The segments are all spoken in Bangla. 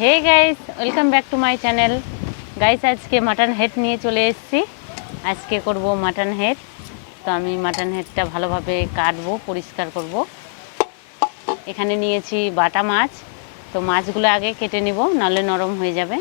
Hey guys, welcome back to my channel. Guys, আজকে মাটন হেড নিয়ে চলে এসেছি। আজকে করব মাটন হেড। তো আমি মাটন হেডটা ভালোভাবে কাটবো, পরিষ্কার করব। এখানে নিয়েছি বাটা মাছ। তো মাছগুলো আগে কেটে নিব, নাহলে নরম হয়ে যাবে।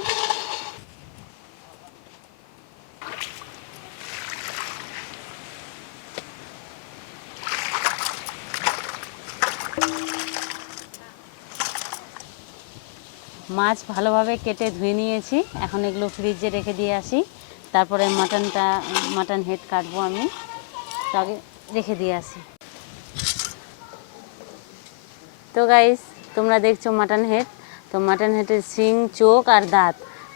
মাছ ভালোভাবে কেটে ধুয়ে নিয়েছি। এখন এগুলো ফ্রিজে রেখে দিয়ে আসি, তারপরে মাটন হেড কাটবো আমি। তো আগে রেখে দিয়ে আসি। তো গাইস, তোমরা দেখছো মাটন হেড। তো মাটন হেডের শিং, চোখ আর দাঁত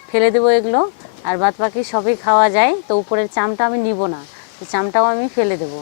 ফেলে দেবো এগুলো, আর বাদ বাকি সবই খাওয়া যায়। তো উপরের চামটা আমি নিব না, তো চামটাও আমি ফেলে দেবো।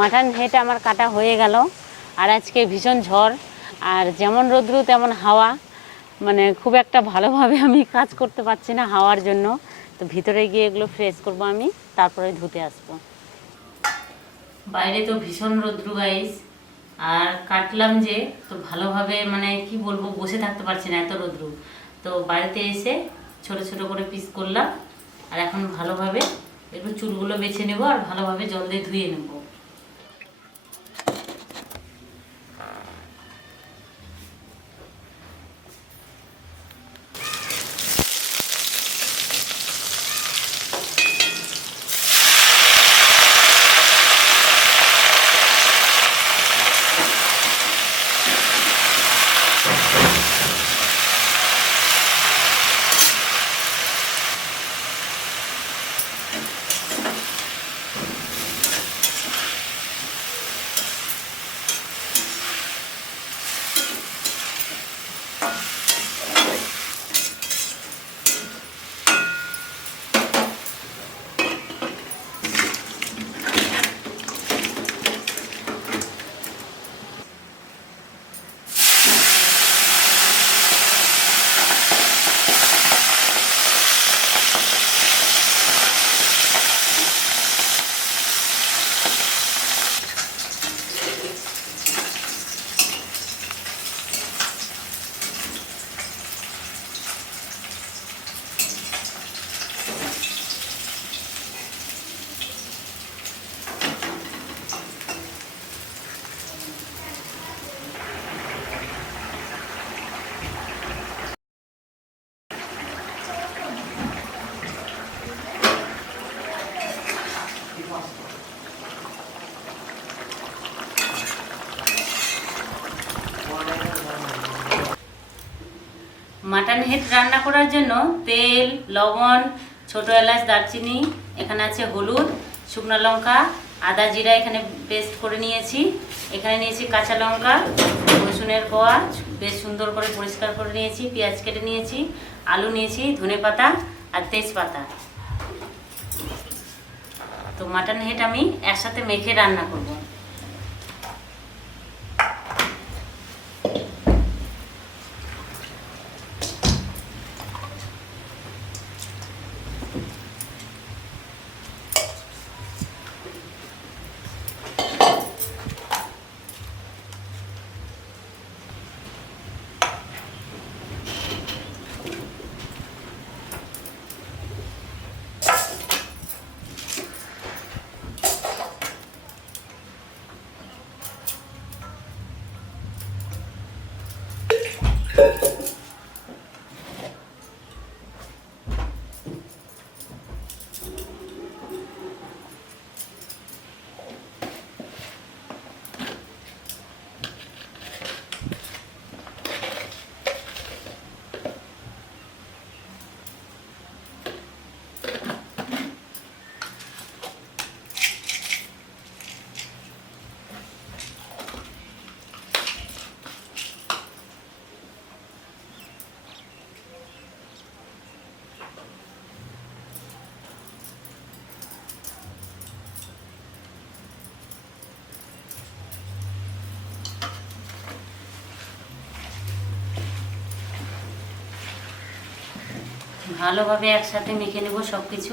মাটন হেড আমার কাটা হয়ে গেল। আর আজকে ভীষণ ঝড়, আর যেমন রৌদ্র তেমন হাওয়া। মানে খুব একটা ভালোভাবে আমি কাজ করতে পারছি না হাওয়ার জন্য। তো ভিতরে গিয়ে এগুলো ফ্রেশ করব আমি, তারপরে ধুতে আসবো। বাইরে তো ভীষণ রৌদ্র গাইস, আর কাটলাম যে তো ভালোভাবে মানে কি বলবো, বসে থাকতে পারছি না, এত রৌদ্র। তো বাড়িতে এসে ছোট ছোট করে পিস করলাম, আর এখন ভালোভাবে একটু চুলগুলো বেছে নেব, আর ভালোভাবে জল দিয়ে ধুয়ে নেব। হেড রান্না করার জন্য তেল, লবণ, ছোট এলাচ, দারচিনি, এখানে আছে হলুদ, শুকনো লঙ্কা, আদা জিরা এখানে পেস্ট করে নিয়েছি। এখানে নিয়েছি কাঁচা লঙ্কা, রসুনের কোয়া বেশ সুন্দর করে পরিষ্কার করে নিয়েছি, পেঁয়াজ কেটে নিয়েছি, আলু নিয়েছি, ধনেপাতা আর তেজপাতা। তো মাটন হেড আমি একসাথে মেখে রান্না করব। ভালোভাবে একসাথে মেখে নেব সব কিছু।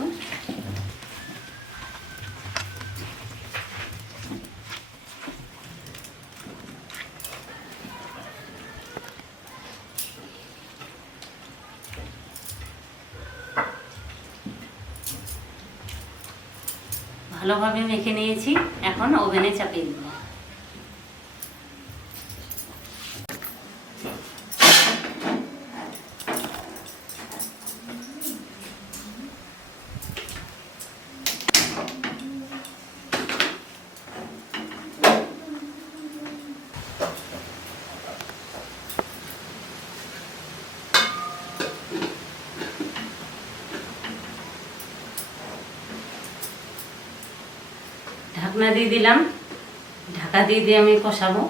ভালোভাবে মেখে নিয়েছি, এখন ওভেনে চাপিয়ে দেব। ঢাকনা দিয়ে দিলাম, ঢাকা দিয়ে আমি কষাবো।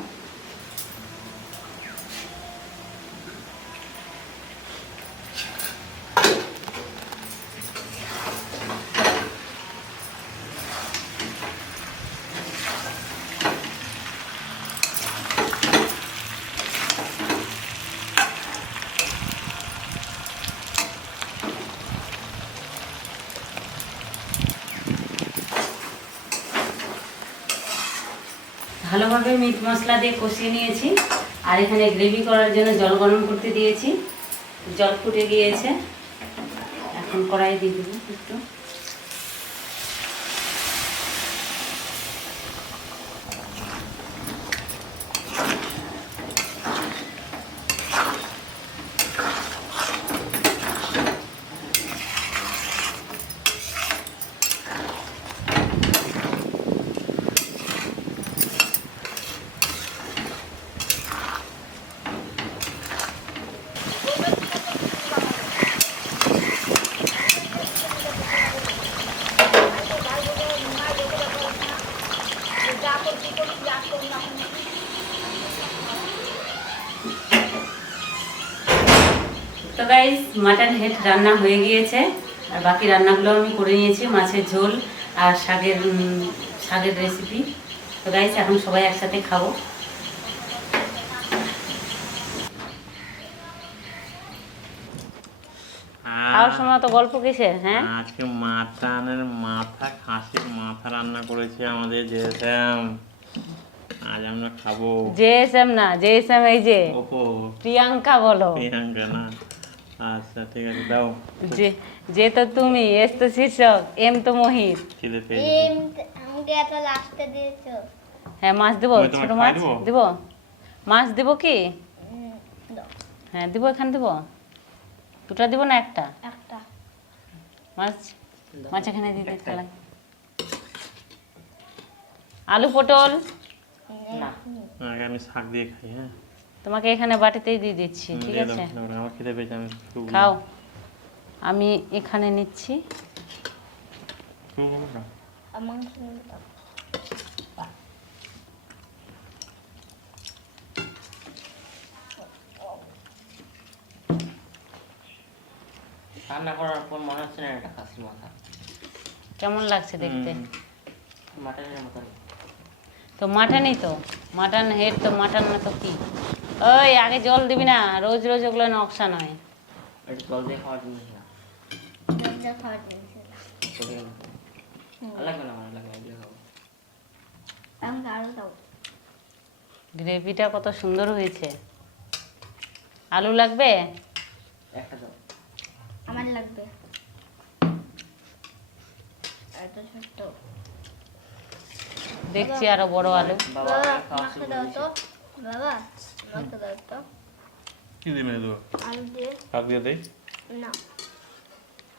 ভালোভাবে মিট মশলা দিয়ে কষিয়ে নিয়েছি, আর এখানে গ্রেভি করার জন্য জল গরম করতে দিয়েছি। জল ফুটে গিয়েছে, এখন কড়াই দিয়ে দেবো একটু। তো গাইস, মাটন হেড রান্না হয়ে গিয়েছে, আর বাকি রান্নাগুলো আমি করে নিয়েছি, মাছের ঝোল আর শাকের রেসিপি। তো গাইস, এখন সবাই একসাথে খাবো। খাওয়ার সময় তো গল্প কিসের? হ্যাঁ, আজকে মাটনের মাথা, খাসির মাথা রান্না করেছে আমাদের জেসএম। আজ আমরা খাবো। জেএসএম না, জেএসএম এই যে ওহো, প্রিয়াঙ্কা বলো। প্রিয়াঙ্কা না? আচ্ছা ঠিক আছে, দাও। যে তো তুমি, এস তো শীর্ষক, এম তো মোহিত। খিদে পেয়েছে। আমাকে এত লাস্টে দিয়েছো। হ্যাঁ, মাছ দেবো, ছোট মাছ দেবো। মাছ দেবো কি? হ্যাঁ দেবো, এখানে দেবো। দুটা দেবো না একটা? একটা মাছ এখানে দিতে খেলায়। আলু পটল না, আগে আমি শাক দিয়ে খাই। হ্যাঁ, তোমাকে এখানে বাটিতেই দিয়ে দিচ্ছি, ঠিক দিয়ে দাও, আছে? আমার খিদে পেয়েছে, আমি শুকনো খাও। আমি এখানে নিচ্ছি। শুকনো না। আমার রান্না করার পর মনে হচ্ছে না এটা খাসির মাথা, কেমন লাগছে দেখতে? মাটনের মতন। তো মাটনই তো, মাটন হেড তো, মাটন না তো কি? ওই আগে জল দিবি না, রোজ রোজ ওগুলো নকশা নয়। এটা জল দিয়ে খাওয়ার জিনিস না, দরজা খাওয়ার জিনিস এটা। শরীরের মতো। আর লাগবে না, আমার লাগবে না, এগুলো খাবো। আমাকে আরো দাও। গ্রেভিটা কত সুন্দর হয়েছে। আলু লাগবে? একটা দাও। আমার লাগবে এত ছোট্ট। দেখছি আরো বড় আলু। বাবা বাবা খাওয়া আমাকে শুরু দাও করেছে। তো। বাবা আমাকে দাও তো। কি দিবে দেবো? আলু দিয়ে শাক দিয়ে দেই। না।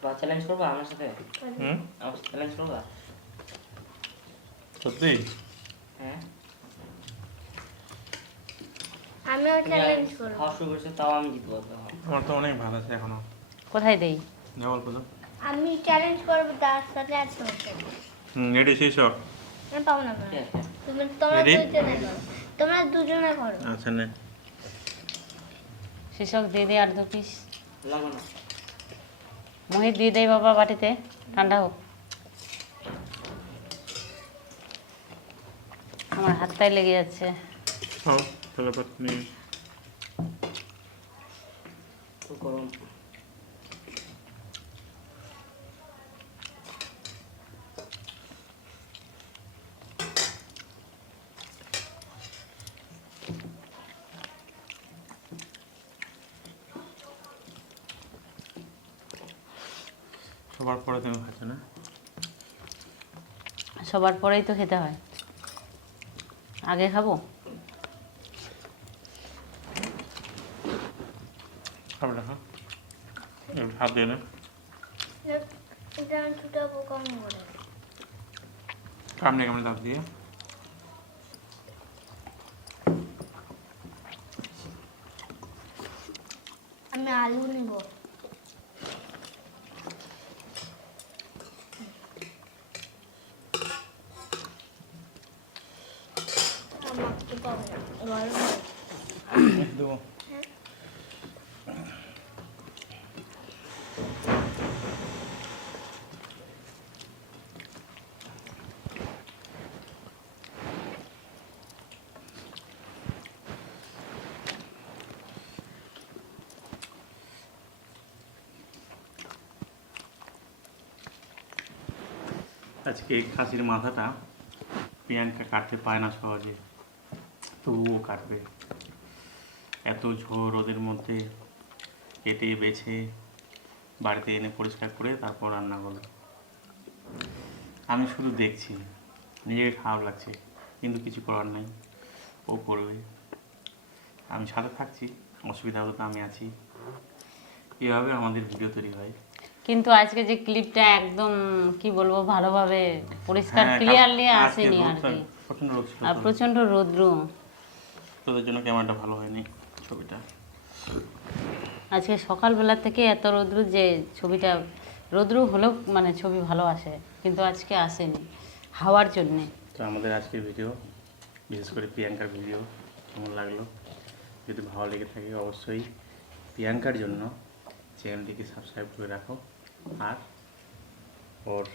বাবা চ্যালেঞ্জ করবা আমার সাথে? হুম, আমার সাথে চ্যালেঞ্জ করবা? সত্যি? হ্যাঁ, আমিও তুমি চ্যালেঞ্জ আগে করব। খাওয়া শুরু করেছো, তাও আমি জিতবো তখন। আমার তো অনেক ভালো আছে এখনো। কোথায় দেই? যাও অল্প দাও। আমি চ্যালেঞ্জ করব তার সাথে আর তোমাকে। রেডি শেষ হোক। আমি পাবো না ঠিক আছে, তোমরা Ready? দুজনে করো। তোমরা দুজনে করো। আচ্ছা নে। শীষক দিয়ে দে আর 2 পিস। লাগবে না। মহিত দিয়ে দেয় বাবা বাটিতে, ঠান্ডা হোক। আমার হাতটাই লেগে যাচ্ছে। খাও তাহলে পাতনি। তো গরম। সবার পরে তুমি খাচ্ছ না? সবার পরেই তো খেতে হয়, আগে খাবো? খাবে না? হ্যাঁ, হাত দিয়ে নে। এটা আমি ছুটাবো কম করে। কামড়ে কামড়ে দাঁত দিয়ে। আমি আলু নিব। আমার তো পাবো না। গরম। দেবো। আজকে এই খাসির মাথাটা প্রিয়াঙ্কা কাটতে পায় না সহজে, তবুও কাটবে। এত ঝোর রোদের মধ্যে কেটে বেছে বাড়িতে এনে পরিষ্কার করে তারপর রান্না করবে। আমি শুধু দেখছি, নিজেকে খারাপ লাগছে, কিন্তু কিছু করার নেই, ও করবে। আমি সাথে থাকছি, অসুবিধা হলে তো আমি আছি। এভাবে আমাদের ভিডিও তৈরি হয়। কিন্তু আজকে যে ক্লিপটা একদম কি বলবো, ভালোভাবে পরিষ্কার হ্যাঁ, ক্লিয়ারলি আজকে আসেনি আর রোদটা কি। প্রচণ্ড রোদ ছিল আর তো। প্রচণ্ড রৌদ্র। তোদের জন্য ক্যামেরাটা ভালো হয়নি ছবিটা। আজকে সকালবেলা থেকে এত রৌদ্র যে ছবিটা, রৌদ্র হলেও মানে ছবি ভালো আসে, কিন্তু আজকে আসেনি হাওয়ার জন্যে। তো আমাদের আজকের ভিডিও, বিশেষ করে প্রিয়াঙ্কার ভিডিও কেমন লাগলো? যদি ভালো লেগে থাকে অবশ্যই প্রিয়াঙ্কার জন্য চ্যানেলটিকে সাবস্ক্রাইব করে রাখো, আর ওর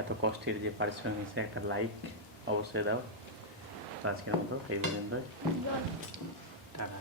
এত কষ্টের যে পারিশ্রমিক হিসেবে একটা লাইক অবশ্যই দাও। তো আজকের মতো এই পর্যন্তই, টাটা।